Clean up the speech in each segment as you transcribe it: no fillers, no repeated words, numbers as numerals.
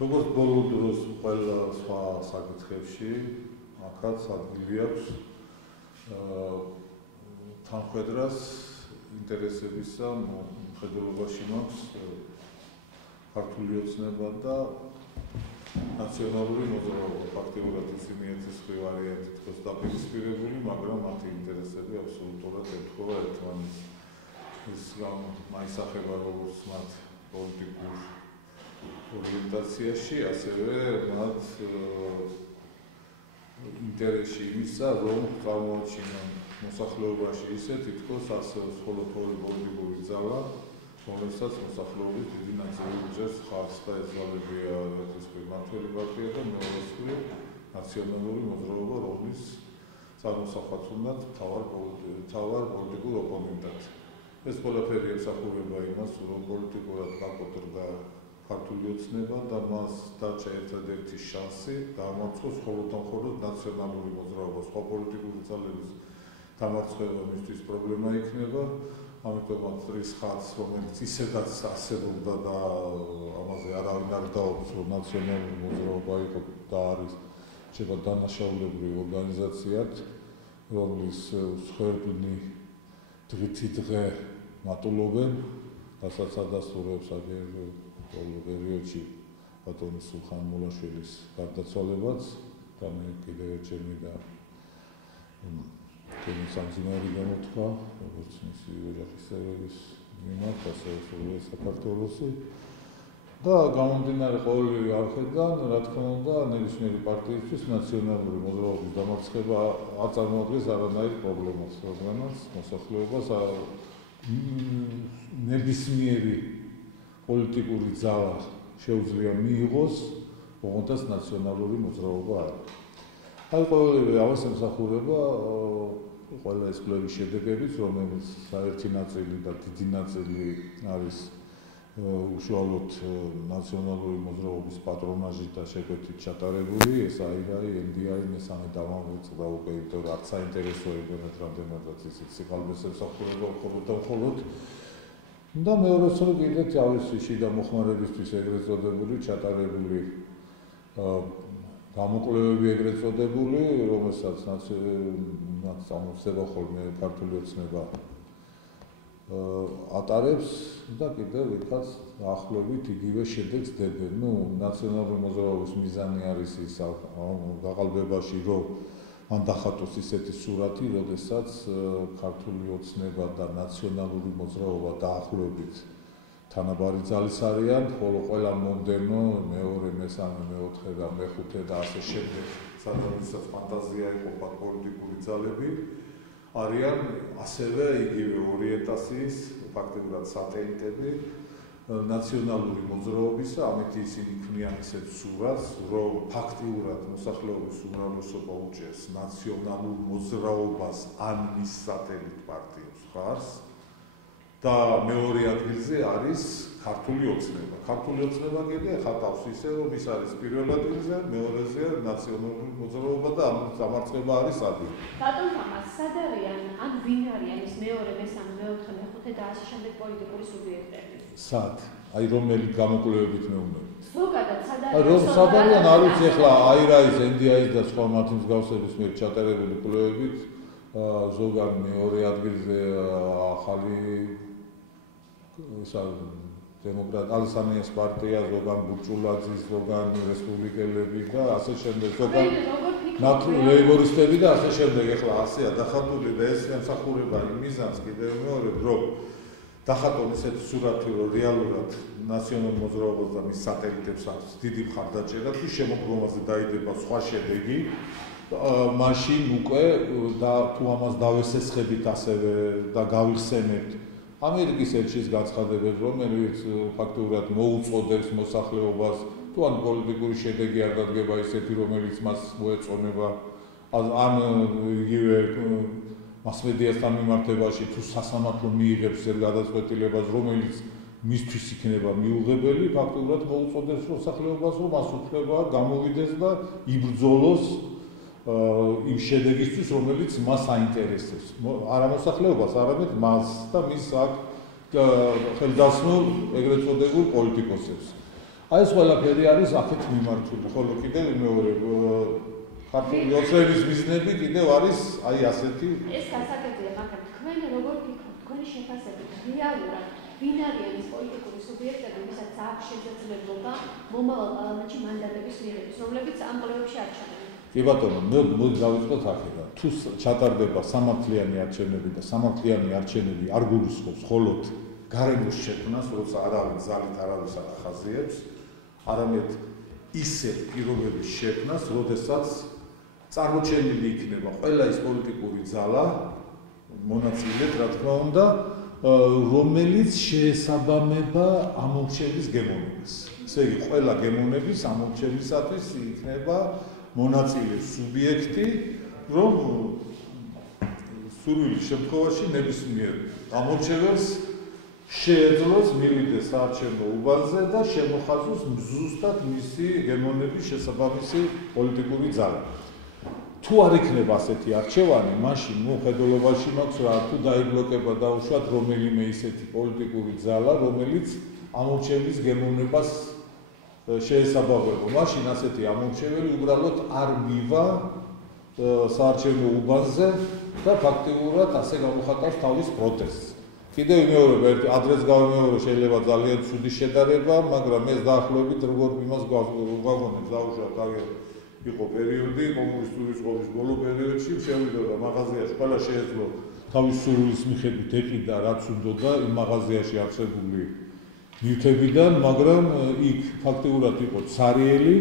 როგორც ბოლო დროს ყველა სხვა საკითხებში აქაც ადგილი აქვს თანხმედრას ინტერესებისა მხედველობაში მაქვს ქართული ოცნება და ნაციონალური მოძრაობა ფაქტიურად ისინი ერთის ვარიანტი თქოს დაპირისპირებული, მაგრამ მათი ინტერესები აბსოლუტურად ემთხვევა ერთმანეთს. ის მაისახება როგორც მათ პოლიტიკურ ორიენტაციაში, ასევე მათ ინტერესში იმისა, რომ წარმოაჩინონ მოსახლეობაში ისე თითქოს არსებობს მხოლოდ ორი პოლიტიკური ძალა, რომელსაც მოსახლეობის დიდი ნაწილი უჭერს ხარს და ეს ძალებია ერთის მმართველი პარტია და მეორე ნაციონალური მოძრაობა, რომლის წარმოსახვაც უნდა მთავარ პოლიტიკურ ოპონენტად. ეს ყველაფერი ემსახურება იმას, რომ პოლიტიკურად გაკოტრდა ქართული ოცნება და მას დარჩა ერთადერთი შანსი დაამარცხოს მხოლოდ ნაციონალური მოძრაობა. სხვა პოლიტიკური ძალების დამარცხება მისთვის პრობლემა იქნება. ამიტომაც ის ხარც, რომელიც ისედაც არსებობდა და ამაზე არავინ არ დაობს, რომ ნაციონალური მოძრაობა იყო და არის შეება დანაშაულებრივი ორგანიზაციად, რომლის მსხვერპლნი დღითი დღე მატულობენ, რასაც ადასტურებს ბოლო პერიოდში ბატონი სულხან მულაშვილის გარდაცვალებაც და მე კიდევ ერთხელ მინდა სამძიმარი გამოთქვა, როგორც მისი ოჯახის წევრების მიმართ, ასევე საქართველოსი და გამომდინარე ყოველივე არხიდან, რა თქმა უნდა, ნებისმიერი პარტიისთვის ნაციონალური მოძრაობის დამარცხება არ წარმოადგენს არანაირ პრობლემას, რადგანაც მოსახლეობას ნებისმიერი პოლიტიკური ძალა შეუძლია მიიღოს, ოღონდ ნაციონალური მოძრაობა არა. აი ყოველივე ამას ემსახურება ყველა ეს კვლევის შედეგებიც, რომელიც საერთი ნაწილი და დიდი ნაწილი არის უშუალოდ ნაციონალური მოძრაობის პატრონაჟით და შეკვეთით ჩატარებული, ეს აირაი, NDI მესამე დამამოწყდა უკვე, იმიტომ რომ არც საინტერესოებენად რამდენადაც ისიც სიყალბეს ემსახურება მხოლოდ და მეორეც რომ კიდევ თავისი შიდა მოხმარებისთვის ეგრეთ წოდებული ჩატარებული გამოკვლევები ეგრეთ წოდებული, რომელსაც წამოწდება ხოლმე ქართული ოცნება ატარებს და კიდევ იქაც ახლობით იგივე შედეგს დებენ. ნაციონალური მოძრაობის მიზანი არის ის გაყალბებაში, რომ მან დახატოს ისეთი სურათი, როდესაც ქართული ოცნება და ნაციონალური მოძრაობა დაახლოებით თანაბარი ძალის არიან, ხოლო ყველა მომდევნო მეორე, მესამე, მეოთხე და მეხუთე და ასე შემდეგ, სადაც ფანტაზია იყოფა პოლიტიკური ძალები, არიან ასევე იგივე ორიენტაციის, ფაქტობრივად სატელიტები ნაციონალური მოძრაობისა, ამით ისინი ქმნიან ისეთ სურათს, რომ ფაქტიურად მოსახლეობის უმრავლესობა უჭერს ნაციონალურ მოძრაობას ან მის სატელიტ პარტიებს ხარს. და მეორე ადგილზე არის ქართული ოცნება. ქართული ოცნება კიდე ხატავს ისე, რომ ის არის პირველ ადგილზე, მეორეზე ნაციონალური მოძრაობა და ამის დამარცხება არის ადგილი. ბატონ თამარ, სად არიან, ან ვინ არიან ის მეორე, მესამე, მეოთხე, მეხუთე და ასე შემდეგ პოლიტიკური სუბიექტები? სად? აი რომელი გამოკვლევებით მეუბნები? ზოგადად სად არიან? არ ვიცი ახლა აირაის, NDI-ის და სხვა მათი მსგავსების მიერ ჩატარებული კვლევებით, ზოგან მეორე ადგილზე ახალი დემოკრატ ალსანიას პარტია, ზოგან ბურჭულაძის, ზოგან რესპუბლიკელები და ასე შემდეგ, ზოგან ლეიბორისტები და ასე შემდეგ. ახლა ასეა დახატული და ეს ემსახურება იმ მიზანს კიდევ მეორე, რომ დახატონ ისეთი სურათი, რომ რეალურად ნაციონალურ მოძრაობას და მის სატელიტებს აქვს დიდი მხარდაჭერა, თუ შემოდგომაზე დაიდება სხვა შედეგი, მაშინ უკვე და თუ ამას დავესესხებით ასევე და გავიხსენებთ ამერიკის ელჩის განცხადებებს, რომელიც ფაქტობრივად მოუწოდებს მოსახლეობას, თუ ან პოლიტიკური შედეგი არ დადგება ისეთი, რომელიც მას მოეწონება, ან იგივე მასმედიასთან მიმართებაში თუ სასამართლო მიიღებს ერთ გადაწყვეტილებას, რომელიც მისთვის იქნება მიუღებელი, ფაქტობრივად მოუწოდებს მოსახლეობას, რომ მას უფლება გამოვიდეს და იბრძოლოს იმ შედეგისთვის, რომელიც მას აინტერესებს. არა მოსახლეობას, არამედ მას და მის ხელდასმულ ეგრეთ წოდებულ პოლიტიკოსებს. აი ეს ყველაფერი არის აქეთ მიმართული, ხოლო კიდევ მეორე ქართული ოცნების მიზნები კიდევ არის აი ასეთი. ეს გასაგებია, მაგრამ თქვენ როგორ ფიქრობთ, თქვენი შეფასებით რეალურად ვინ არიან ის პოლიტიკური სუბიექტები, ვისაც აქვს შესაძლებლობა მომავალ პარლამენტში მანდატების მიღების, რომლებიც ამ კვლევებში არჩევენ? კი ბატონო, მოდი დავიწყოთ აქედან. თუ ჩატარდება სამართლიანი არჩევნები და სამართლიანი არჩევნები არ გულისხმობს მხოლოდ გარემოს შექმნას, როცა არავინ ძალით არავის არ ახაზიებს, არამედ ისეთ პირობების შექმნას, როდესაც წარმოჩენილი იქნება ყველა ის პოლიტიკური ძალა, მონაწილედ, რა თქმა უნდა, რომელიც შეესაბამება ამორჩევის გემოვნებას. ესე იგი, ყველა გემოვნების ამორჩევისათვის იქნება მონაწილე სუბიექტი, რომ სურვილის შემთხვევაში ნებისმიერ ამორჩეველს შეეძლოს მივიდეს საარჩევნო უბანზე და შემოხაზოს ზუსტად მისი გემოვნების შესაბამისი პოლიტიკური ძალა. თუ არ იქნება ასეთი არჩევანი, მაშინ მოხდელობაში მაქვს რა თუ დაიბლოკება დაუშვათ რომელიმე ისეთი პოლიტიკური ძალა, რომელიც ამორჩევის გემოვნებას შეესაბამება. მაშინ ასეთი ამორჩეველი უბრალოდ არ მივა საარჩევნო უბანზე და ფაქტიურად ასე გამოხატავს თავის პროტესტს. კიდევ მეორე ადრეს გავიმეორე შეიძლება ძალიან ცუდი შედარება, მაგრამ ეს დაახლოებით როგორ იმას გვაგონებს დაუშვათ აგერ იყო პერიოდი კომუნისტური სკოლის ბოლო პერიოდში შევიდოდა მაღაზიაში ყველა შეეძლო თავის სურვილის მიხედვით ეყიდა რაც უნდოდა იმ მაღაზიაში არსებული ნივთებიდან, მაგრამ იქ ფაქტიურად იყო ცარიელი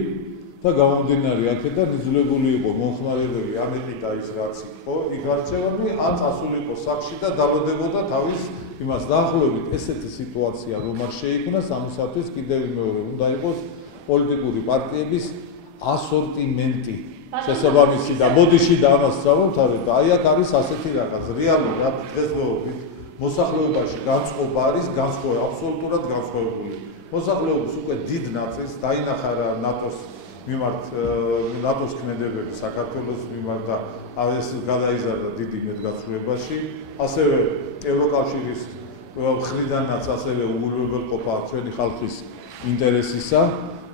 და გამომდინარე აქედან იძულებული იყო მომხმარებელი ან ეყიდა ის რაც იყო იქ არჩევანი, ან წასულიყო სახში და დაბადებოდა თავის იმას. დაახლოებით ესეთი სიტუაცია რომ არ შეიქმნას, ამისათვის კიდევ მეორე უნდა იყოს პოლიტიკური პარტიების ასორტიმენტი შესაბამისი და მოდიში და ამას ვსაუბრობთ, აი აქ არის ასეთი რაღაც რეალური დღესდღეობით მოსახლეობაში განწყობა არის, განსხვავებული, აბსოლუტურად განსხვავებული. მოსახლეობის უკვე დიდ ნაწილს დაინახა ნატოს მიმართ ნატოს ქმედებები საქართველოს მიმართ და ეს გადაიზარდა დიდ იმედგაცრუებაში, ასევე ევროკავშირის მხრიდანაც ასევე უგულებელყოფა ჩვენი ხალხის ინტერესისა,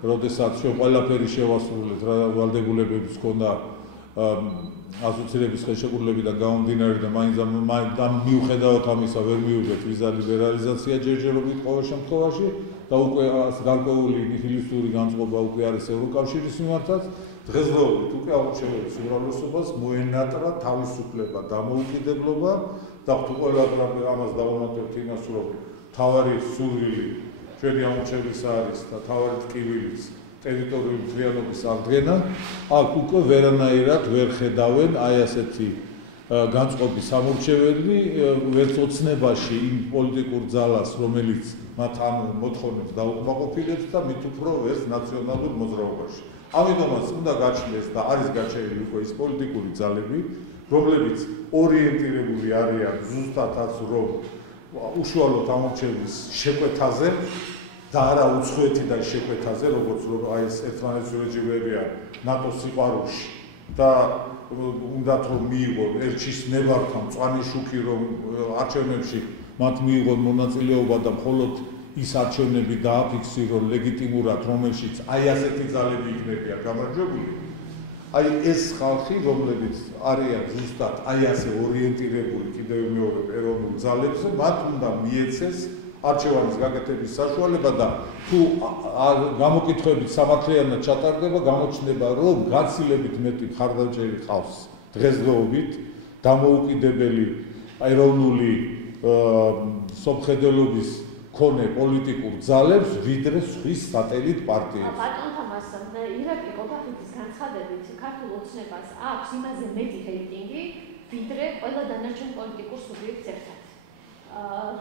როდესაც ყველაფერი შევასრულეთ, ვალდებულებების ჰქონდა ასოცირების ხელშეკრულებიდან გამომდინარე და მაინც მიუხედავად ამისა ვერ მივიღეთ ვიზა ლიბერალიზაცია ჯერჯერობით ყოველ შემთხვევაში და უკვე გარკვეული ნიჰილისტური განწყობა უკვე არის ევროკავშირის მიმართაც. დღესდღეობით უკვე ამორჩეველის უმრავლესობას მოენატრა თავისუფლება, დამოუკიდებლობა და თუ ყველა ამას დავუმატებთ იმას, რომ თავარი სურვილი ჩვენი ამორჩევლისა არის და თავარი ტკივილიც ტერიტორიული მთლიანობის აღდგენა, აქ უკვე ვერანაირად ვერ ხედავენ აი ასეთი განწყობის ამორჩეველი ვერც ოცნებაში იმ პოლიტიკურ ძალას, რომელიც მათ ამ მოთხოვნებს დაუკმაყოფილებს და მით უფრო ვერც ნაციონალურ მოძრაობაში. ამიტომაც უნდა გაჩნდეს და არის გაჩენილი უკვე ის პოლიტიკური ძალები, რომლებიც ორიენტირებული არიან ზუსტადაც რომ უშუალოდ ამორჩევის შეკვეთაზე და არა უცხოეთიდან შეკვეთაზე, როგორც რომ აი ეს ერთმანეთს უეჯებებია ნატოს სიყვარულში და უნდათ რომ მიიღონ ელჩის ნებართვა მწვანე შუქი რომ არჩევნებში მათ მიიღონ მონაწილეობა და მხოლოდ ის არჩევნები დააფიქსირონ ლეგიტიმურად, რომელშიც აი ასეთი ძალები იქნებიან გამარჯვებული. აი ეს ხალხი, რომლებიც არიან ზუსტად აი ასე ორიენტირებული კიდევ მეორე ეროვნულ ძალებზე, მათ უნდა მიეცეს არჩევანის გაკეთების საშუალება და თუ გამოკითხვებით სამართლიანად ჩატარდება, გამოჩნდება, რომ გაცილებით მეტი მხარდამჭერი ყავს დღესდღეობით დამოუკიდებელი ეროვნული სომხედელობის მქონე პოლიტიკურ ძალებს, ვიდრე სხვის სატელიტ პარტიებს. ბატონ თამას, ირაკლი კობახიძის განცხადებით, ქართულ ოცნებას აქვს იმაზე მეტი რეიტინგი, ვიდრე ყველა დანარჩენ პოლიტიკურ სუბიექტს ერთად.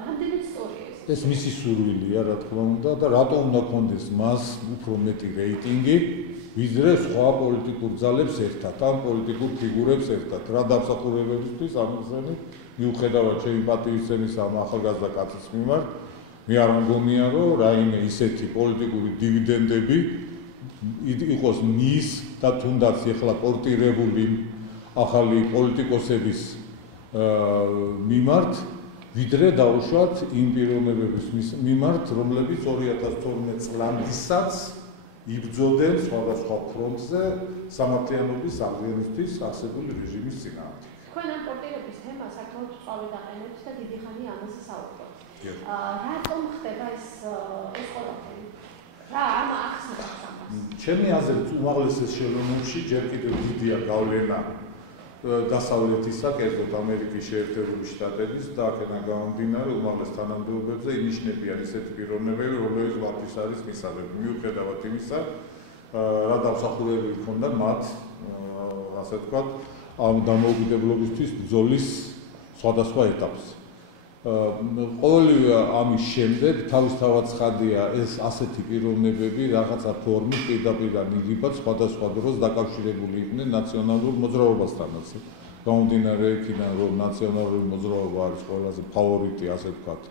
რამდენად სწორია ეს? ეს მისი სურვილია, რა თქმა უნდა, და რატომ უნდა ქონდეს მას უფრო მეტი რეიტინგი, ვიდრე სხვა პოლიტიკურ ძალებს ერთად, ან პოლიტიკურ ფიგურებს ერთად. რა დამსახურებებისთვის ამისანი მიუხედავად ჩემი პატივისცემისა ამ ახალგაზრდა კაცის მიმართ, მე არ მგონია, რომ რაიმე ისეთი პოლიტიკური დივიდენდები იყოს მის და თუნდაც ეხლა პორტირებული ახალი პოლიტიკოსების მიმართ, ვიდრე დაუშვათ იმ პიროვნებების მიმართ, რომლებიც 2012 წლამდესაც იბრძოდნენ სხვადასხვა ფრონტზე სამართლიანობის აღდგენისთვის არსებული რეჟიმის წინააღმდეგ. თქვენ ამ პორტირების თემას საკმაოდ სწორად აყენებთ და დიდი ხანია ამაზე საუბრობთ. რატომ ხდება ეს ყველაფერი? რა ახსნებს ამას? ჩემი აზრით უმაღლეს შენობებში ჯერ კიდევ დიდია გავლენა დასავლეთისა, კერძოდ ამერიკის შეერთებული შტატების და აქედან გამომდინარე უმაღლეს თანამდებობებზე ინიშნებიან ისეთი პიროვნებები, რომლებიც მათთვის არის მისაღები. მიუხედავად იმისა, რა დამსახურებები ჰქონდა მათ, ასე ვთქვათ, ამ დამოუკიდებლობისთვის ბრძოლის სხვადასხვა ეტაპზე. ყოველივე ამის შემდეგ თავისთავად ცხადია ეს ასეთი პიროვნებები რაღაცა ფორმით პირდაპირ იღებდა სხვადასხვა დროს დაკავშირებული იყვნენ ნაციონალურ მოძრაობასთანაც. გამომდინარე იქიდან, რომ ნაციონალური მოძრაობა არის ყველაზე ფავორიტი, ასე ვთქვათ,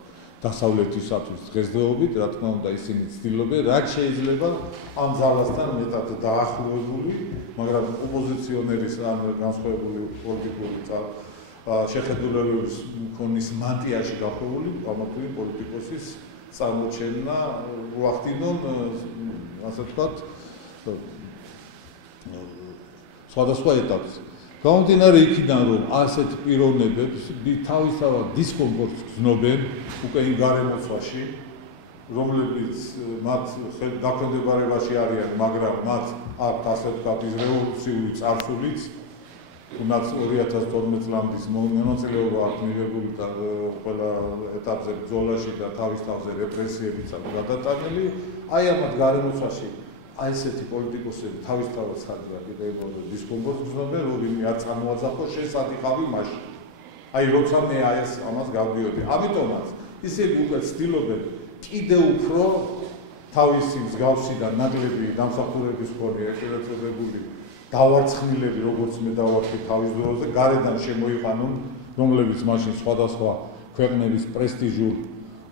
დასავლეთისათვის დღესდღეობით, რა თქმა უნდა, ისინი ცდილობენ, რაც შეიძლება ამ ძალასთან მეტად დაახლოებული, მაგრამ ოპოზიციონერის ან განსხვავებული პოლიტიკური შეხედულებების მქონის მანტიაში გახვეული ამათური პოლიტიკოსის წარმოჩენა უახდინონ, ასე ვთქვათ, სხვადასხვა ეტაპზე. გამომდინარე იქიდან, რომ ასეთი პიროვნებები თავისთავად დისკომფორტს გრძნობენ უკვე იმ გარემოცვაში, რომლებიც მათ დაქვემდებარებაში არიან, მაგრამ მათ აქვთ, ასე ვთქვათ, ის რევოლუციური წარსულიც, თუნდაც 2012 წლამდის მონაწილეობა აქვს მიღებული და ყველა ეტაპზე ბრძოლაში და თავის თავზე რეპრესიებიც აქვს გადატანილი. აი ამათ გარემოცვაში აი ესეთი პოლიტიკოსები თავისთავად ხარჯა კიდევ დისკომფორტს გრძნობენ, რომ ვინმე არ წარმოაძახო შესადიხავი მაშინ. აი როცა მე ეს ამას გავდიოდი. ამიტომაც ისინი უკვე ცდილობენ კიდევ უფრო თავისი მსგავსი და ნაკლები დამსახურების მქონე ერთადერთი დავარცხნილები, როგორც მე დავარცხი თავის დროზე, გარედან შემოიყვანონ, რომლებიც მაშინ სხვადასხვა ქვეყნების პრესტიჟულ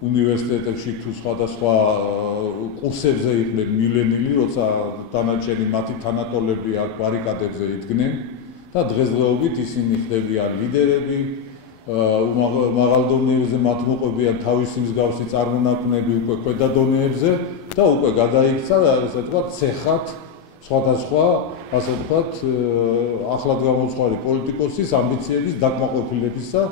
უნივერსიტეტებში თუ სხვადასხვა კურსებზე იყვნენ მილენილი, როცა დანარჩენი მათი თანატოლები აქ ბარიკადებზე იდგნენ და დღესდღეობით ისინი ხდებიან ლიდერები, მაღალ დონეებზე მათ მოყვებიან თავისი მსგავსი წარმონაქმნები უკვე ქვედა დონეებზე და უკვე გადაიქცა, ასე ვთქვათ, ცეხად სხვადასხვა, ასე ვთქვათ, ახლად გამოცხარი პოლიტიკოსის ამბიციების დაკმაყოფილებისა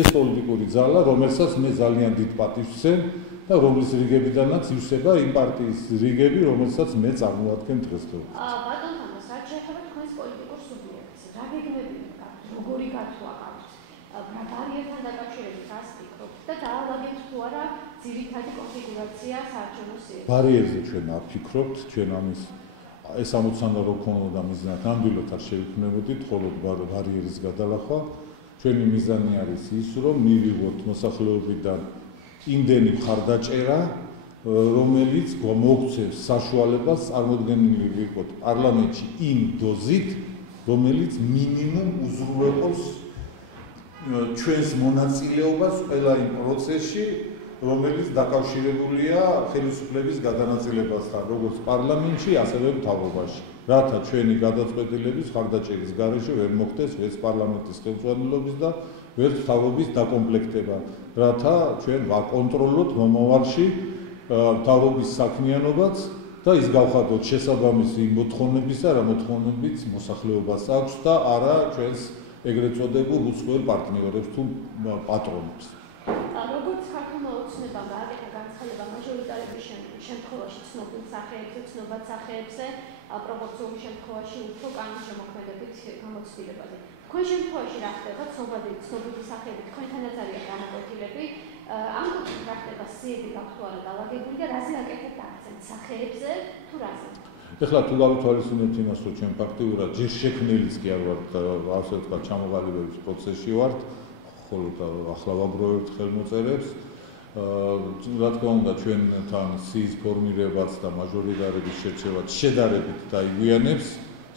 ეს პოლიტიკური ძალა, რომელსაც მე ძალიან დიდ პატივს ვცემ და რომლის რიგებიდანაც ივსება იმ პარტიის რიგები, რომელსაც მე წარმოადგენ დღესდღეობით. ბატონ თამას, რაც შეეხება თქვენს პოლიტიკურ სუბიექტს, რა გეგმები გაქვთ, როგორი გათვლა გაქვთ, ბარიერთან დაკავშირებით რას ფიქრობთ და დაალაგეთ თუ არა ძირითადი კონფიგურაცია საარჩევნო სივრცეში? ბარიერზე ჩვენ არ ფიქრობთ, ჩვენ ამის ეს ამოცანა რო ქონოდა მიზნად ნამდვილად არ შევიქმნებოდით, ხოლო ბარიერის გადალახვა. ჩვენი მიზანი არის ის, რომ მივიღოთ მოსახლეობიდან იმდენი მხარდაჭერა, რომელიც მოგვცემს საშუალებას წარმოდგენილი ვიყოთ პარლამენტში იმ დოზით, რომელიც მინიმუმ უზრუნველყოფს ჩვენს მონაწილეობას ყველა იმ პროცესში, რომელიც დაკავშირებულია ხელისუფლების გადანაწილებასთან, როგორც პარლამენტში, ასევე მთავრობაში. რათა ჩვენი გადაწყვეტილების ხარდაჭერის გარეშე ვერ მოხდეს ეს პარლამენტის ხელმძღვანელობის და ვერ მთავრობის დაკომპლექტება, რათა ჩვენ ვაკონტროლოთ მომავალში მთავრობის საქმიანობაც და ის გავხადოთ შესაბამისი მოთხოვნებისა, რა მოთხოვნებიც მოსახლეობას აქვს და არა ჩვენს ეგრეთ წოდებულ უცხოელ პარტნიორებს თუ პატრონებს. როგორც ქართულმა ოცნებამ გააკეთა განცხადება მაჟორიტარების შემთხვევაში ცნობილ სახეებზე, ცნობად სახეებზე, პროპორციული შემთხვევაში უფრო კანონშემოქმედებით გამოცდილებაზე. თქვენ შემთხვევაში რა ხდება? ცნობილი სახეები თქვენთანაც არიან განაკვეთილები. ამ კუთხით რა ხდება? სიები გაქვთ თუ არა დაალაგებული და რაზე აკეთებთ აქცენტს? სახეებზე თუ რაზე? ეხლა თუ გავითვალისწინებთ იმას, რომ ჩვენ ფაქტიურად ჯერ შექმნილიც კი არ ვართ, ასე ვთქვათ, ჩამოყალიბების პროცესში ვართ, ხოლო ახლა ვაგროვებთ ხელმოწერებს. რა თქმა უნდა, ჩვენთან სიის ფორმირებაც და მაჟორიტარების შერჩევაც შედარებით დაიგვიანებს,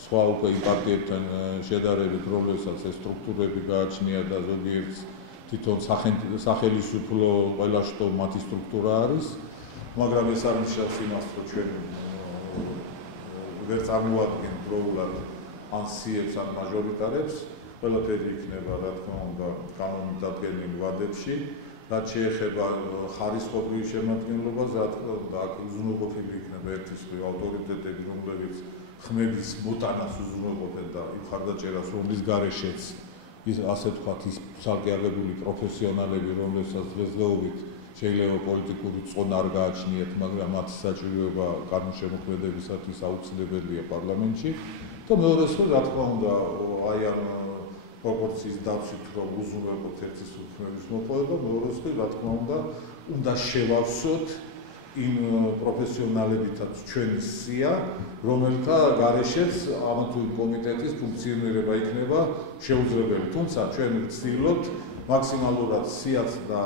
სხვა უკვე იმ პარტიებთან შედარებით, რომლებსაც ეს სტრუქტურები გააჩნია და ზოგიერთს თვითონ სახელმწიფო ყველა შტო მათი სტრუქტურა არის, მაგრამ ეს არ ნიშნავს იმას, რომ ჩვენ ვერ წარმოადგენთ პროულად ან სიებს ან მაჟორიტარებს, ყველაფერი იქნება, რა თქმა უნდა, კანონით დადგენილ ვადებში. რაც შეეხება ხარისხობრივ შემადგენლობას, რა თქმა უნდა, აქ უზრუნველყოფილი იქნება ერთის მხრივ ავტორიტეტები, რომლებიც ხმების მოტანას უზრუნველყოფენ და იმ ხარდაჭერას, რომლის გარეშეც ის ასე ვთქვათ, ის ცალკე აგებული პროფესიონალები, რომლებსაც დღესდღეობით შეიძლება პოლიტიკური წონა არ გააჩნიათ, მაგრამ მათ საჭიროება კანონშემოქმედებისათვის აუცილებელია პარლამენტში. და მეორეს მხრივ, რა თქმა უნდა, აი ამ პროპორციის დაცვით რომ უზრუნველყოფთ ერთის ხმების მოპოვება, მეორეს მხრივ, რა თქმა უნდა შევავსოთ იმ პროფესიონალებითაც ჩვენი სია, რომელთა გარეშეც ამ თუ იმ კომიტეტის ფუნქციონირება იქნება შეუძლებელი. თუმცა ჩვენ ვცდილობთ მაქსიმალურად სიაც და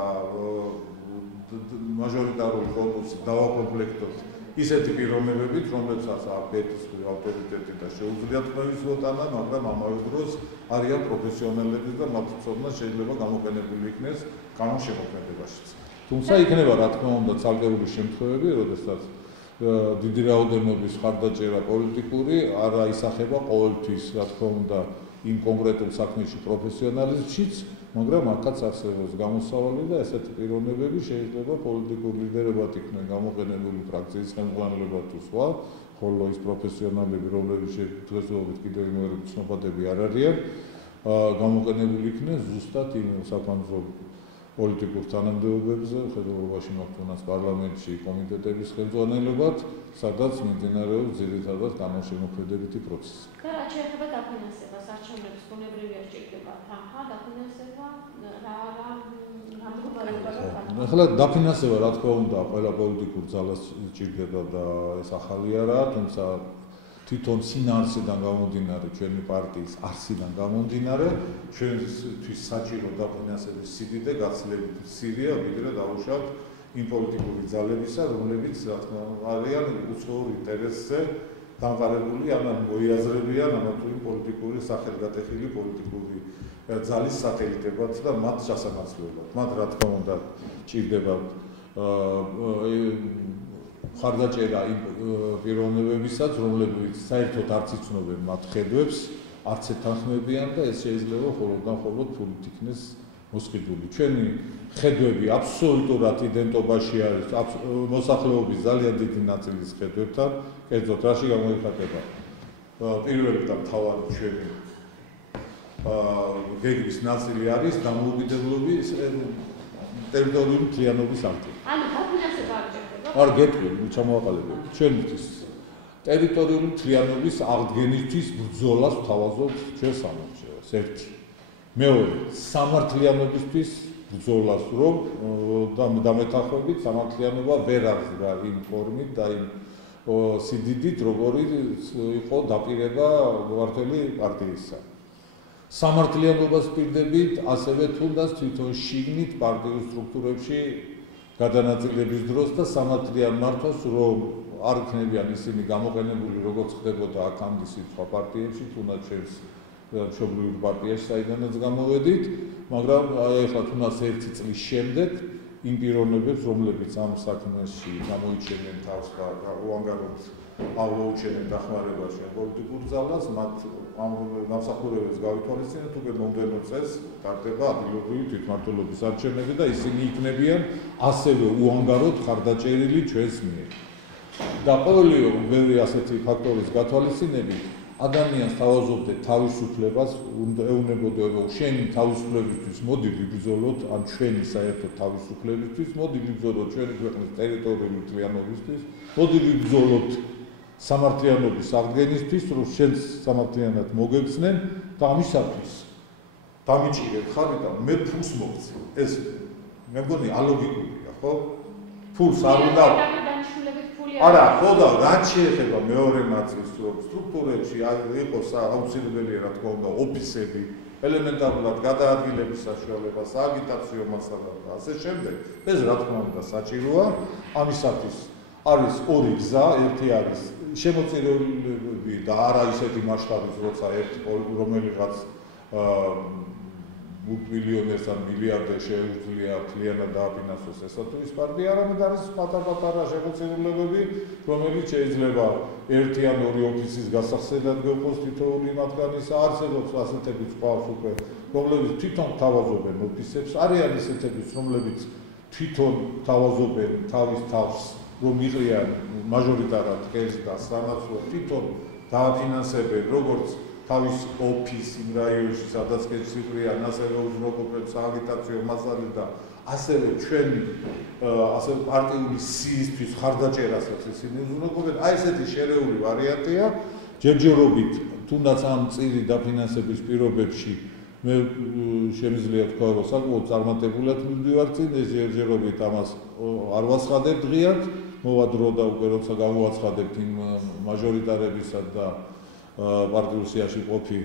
მაჟორიტარული კორპუსით დავაკომპლექტოთ ისეთი პიროვნებებით, რომლებსაც აქვს ავტორიტეტი და შეუძლიათ ხმების მოტანა, მაგრამ ამავე დროს არიან პროფესიონალები და მათ ცოდნა შეიძლება გამოყენებული იქნეს კანონშემოქმედებაშიც. თუმცა იქნება რა თქმა უნდა ცალკეული შემთხვევები, როდესაც დიდი რაოდენობის ხარდაჭერა პოლიტიკური არ აისახება ყოველთვის, რა თქმა უნდა, იმ კონკრეტულ საქმეში პროფესიონალიზმშიც, მაგრამ აქაც არსებობს გამოსავალი და ესეთი პიროვნებები შეიძლება პოლიტიკურ ლიდერებად იქნენ გამოყენებული ფრაქციის ხელმძღვანელობა თუ სხვა, ხოლო ის პროფესიონალები, რომლებიც დღესდღეობით კიდევ იმერები ცნობადები არ არიან, გამოყენებული იქნენ ზუსტად იმ საკანონმდებლო პოლიტიკურ თანამდებობებზე, ხედულობაში მოხდენას პარლამენტში კომიტეტების ხელმძღვანელობად, სადაც მიმდინარეობს ძირითადად კანონშემოქმედებითი პროცესი. და რაც შეეხება დაფინანსებას, არჩევნების ბუნებრივია სჭირდება თანხა, დაფინანსება, რა ახლა დაფინანსება რა თქმა უნდა ყველა პოლიტიკურ ძალას სჭირდება და ეს ახალი არაა, თუმცა თვითონ სინარციდან გამომდინარე, ჩვენი პარტიის არსიდან გამომდინარე, ჩვენთვის საჭირო დაფინანსების სიდიდე გაცილებით მცირეა, ვიდრე დავუშვათ იმ პოლიტიკური ძალებისა, რომლებიც რა თქმა უნდა არიან უცხოურ ინტერესზე დამყარებული, ან მოიაზრებიან ამა თუ იმ პოლიტიკური სახელგატეხილი პოლიტიკური ძალის სატელიტებად და მათ შესაძლებლად. მათ რა თქმა უნდა ჭირდება ხარდაჭერა იმ პიროვნებებისაც, რომლებიც საერთოდ არც იცნობენ მათ ხედვებს, არც ეთანხმებიან და ეს შეიძლება მხოლოდ და მხოლოდ ფულით იქნეს მოსყიდული. ჩვენი ხედვები აბსოლუტურად იდენტობაში არის მოსახლეობის ძალიან დიდი ნაწილის ხედვებთან, კერძოდ რაში გამოიხატება პირველი და მთავარი ჩვენი გეგმის ნაწილი არის დამოუკიდებლობის ტერიტორიული მთლიანობის აქტი. ანუ დაფინანსება არ ჭირდება. არ გეტყვი, ჩამოვაყალიბებ. ჩვენთვის ტერიტორიული მთლიანობის აღდგენისთვის ბრძოლას ვთავაზობთ ჩვენ სამართლიანობას. ერთი. მეორე, სამართლიანობისთვის ბრძოლას რომ დამეთანხმებით სამართლიანობა ვერ აღზრდა იმ ფორმით და იმ სიდიდით, როგორიც იყო დაპირება მმართველი პარტიისა. სამართლიანობას პირდებით, ასევე თუნდაც თვითონ შიგნით პარტიულ სტრუქტურებში გადანაწილების დროს და სამართლიან მართვას რომ არ იქნებიან ისინი გამოყენებული, როგორც ხდებოდა აქამდე სხვა პარტიებში, თუნდაც ჩვენს მშობლიურ პარტიაში, საიდანაც გამოვედით, მაგრამ ახლა თუნდაც ერთი წლის შემდეგ იმ პიროვნებებს, რომლებიც ამ საქმეში გამოიჩენენ თავს და უანგაროდ აღუჩენენ დახმარებას პოლიტიკურ ძალას, მათ ამ გამსახურებებს გავითვალისწინებთ, უკვე მომდევნო წელს ტარდება ადგილობრივი თვითმმართველობის არჩევნები და ისინი იქნებიან ასევე უანგაროდ ხარდაჭერილი ჩვენს მიერ. და ყოველი ბევრი ასეთი ფაქტორის გათვალისწინებით ადამიანს თავაზობდეთ თავისუფლებას, ეუბნებოდე რომ შენი თავისუფლებისთვის მოდი ვიბრძოლოთ, ან ჩვენი საერთო თავისუფლებისთვის, მოდი ვიბრძოლოთ ჩვენი ქვეყნის ტერიტორიული მთლიანობისთვის, მოდი ვიბრძოლოთ სამართლიანობის აღდგენისთვის, რომ შენს სამართლიანად მოგექცნენ და ამისათვის დამიჭირეთ ხარი და მე ფულს მოგცე. ეს მე მგონი ალოგიკურია, ხო? ფულს არ უნდა არა, ხო და რაც შეეხება მეორე ნაწილს, რომ სტრუქტურებში იყოს აუცილებელია, რა თქმა უნდა, ოფისები, ელემენტარულად გადაადგილების საშუალება, სააგიტაციო მასალა და ასე შემდეგ. ეს რა თქმა უნდა საჭიროა. ამისათვის არის ორი გზა, ერთი არის შემოწირულები და არა ისეთი მასშტაბის, როცა ერთი რომელიღაც მილიონერს ან მილიარდერს შეუძლია მთლიანად დააფინანსოს ესა თუ ის პარტია, არამედ არის პატარ-პატარა შემოწირულებები, რომელიც შეიძლება ერთი ან ორი ოფისის გასახსენად გეყოს თითოეული მათგანისა, არსებობს ასეთებიც ყავს უკვე რომლებიც თვითონ თავაზობენ ოფისებს, არიან ისეთებიც, რომლებიც თვითონ თავაზობენ თავის თავს, რომ იყრიან მაჟორიტარად ხელს და სანაცვლოდ თვითონ დააფინანსებენ როგორც თავის ოფისს იმ რაიონში, სადაც ხელს იყრიან, ასევე უზრუნველყოფენ სააგიტაციო მასალებს და ასევე ჩვენი ასევე პარტიული სიისთვის ხარდაჭერასაც ისინი უზრუნველყოფენ. აი ესეთი შერეული ვარიანტია. ჯერჯერობით თუნდაც ამ წილი დაფინანსების პირობებში მე შემიძლია თქვა, რომ საკმაოდ წარმატებულად მივდივარ წინ, ეს ჯერჯერობით ამას არ ვაცხადებ დღიად, მოვა დრო და უკვე როცა გამოვაცხადებთ იმ მაჟორიტარებისა და პარტიულ სიაში ყოფი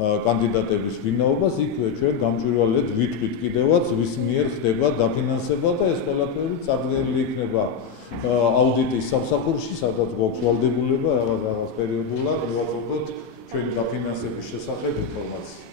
კანდიდატების ვინაობას, იქვე ჩვენ გამჭვირვალედ ვიტყვით კიდევაც, ვის მიერ ხდება დაფინანსება და ეს ყველაფერი წარდგენილი იქნება აუდიტის სამსახურში, სადაც გვაქვს ვალდებულება რაღაც პერიოდულად მივაწოდოთ ჩვენი დაფინანსების შესახებ ინფორმაცია.